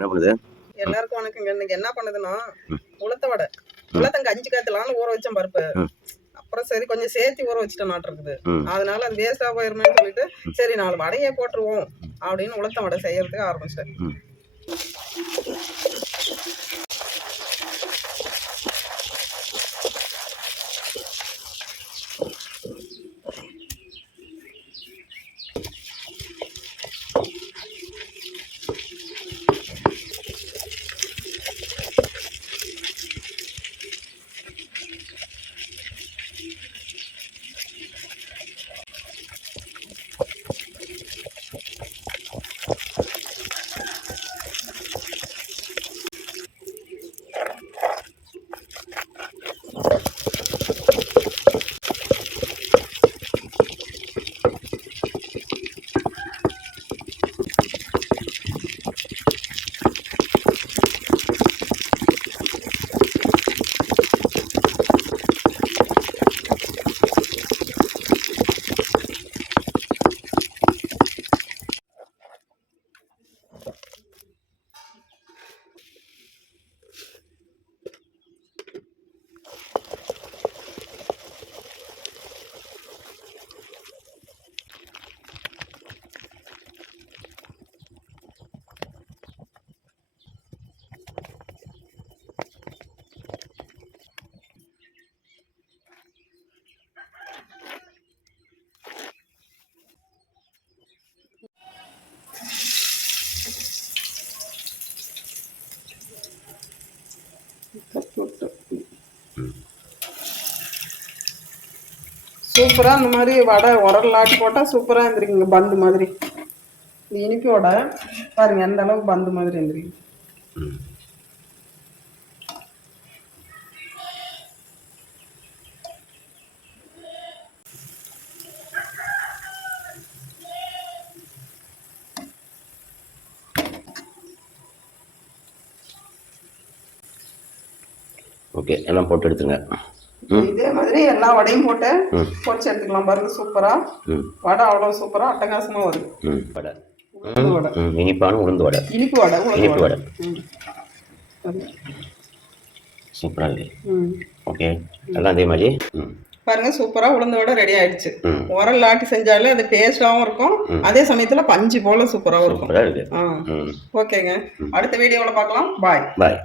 என்ன பண்ணுது? எல்லாருக்கும் வணக்கங்க. இன்னைக்கு என்ன பண்ணுதுன்னா உளுத்த வடை. உளுத்தங்க 5 காய்ச்சலான்னு ஊற வச்சேன் பருப்பு. அப்புறம் சரி கொஞ்சம் சேர்த்து ஊற வச்சுட்டேன் நாட்டிருக்குது. அதனால அது வேஸ்டா போயிருமேன்னு சொல்லிட்டு சரி 4 வடையே போட்டுருவோம் அப்படின்னு உளுத்த வடை செய்யறதுக்கு ஆரம்பிச்சேன். சூப்பரா அந்த மாதிரி வடை உரல் ஆட்டி போட்டா சூப்பரா இருந்திருக்குங்க. பந்து மாதிரி இந்த இனிப்பு வடை பாருங்க எந்த அளவுக்கு பந்து மாதிரி இருந்திருக்கு. ஓகே, எல்லாம் போட்டு எடுத்துங்க. இதே மாதிரி எல்லா வடையும் போட்டு பொரிச்சு எடுத்துக்கலாம். பாருங்க சூப்பரா வடை அவ்வளவு சூப்பரா அட்டகாசமா வருது. வடை இனிப்பான உளுந்து வடை, இனிப்பு வடை, இனிப்பு வடை சூப்பரா இருக்கு. ஓகே, எல்லாம் அதே மாதிரி பாருங்க சூப்பரா உளுந்து வடை ரெடி ஆயிடுச்சு. உரல் ஆட்டி செஞ்சாலே அது டேஸ்டாவும் இருக்கும், அதே சமயத்துல பஞ்சு போல சூப்பராவும் இருக்கும். ஓகேங்க, அடுத்த வீடியோல பார்க்கலாம். பாய் பாய்.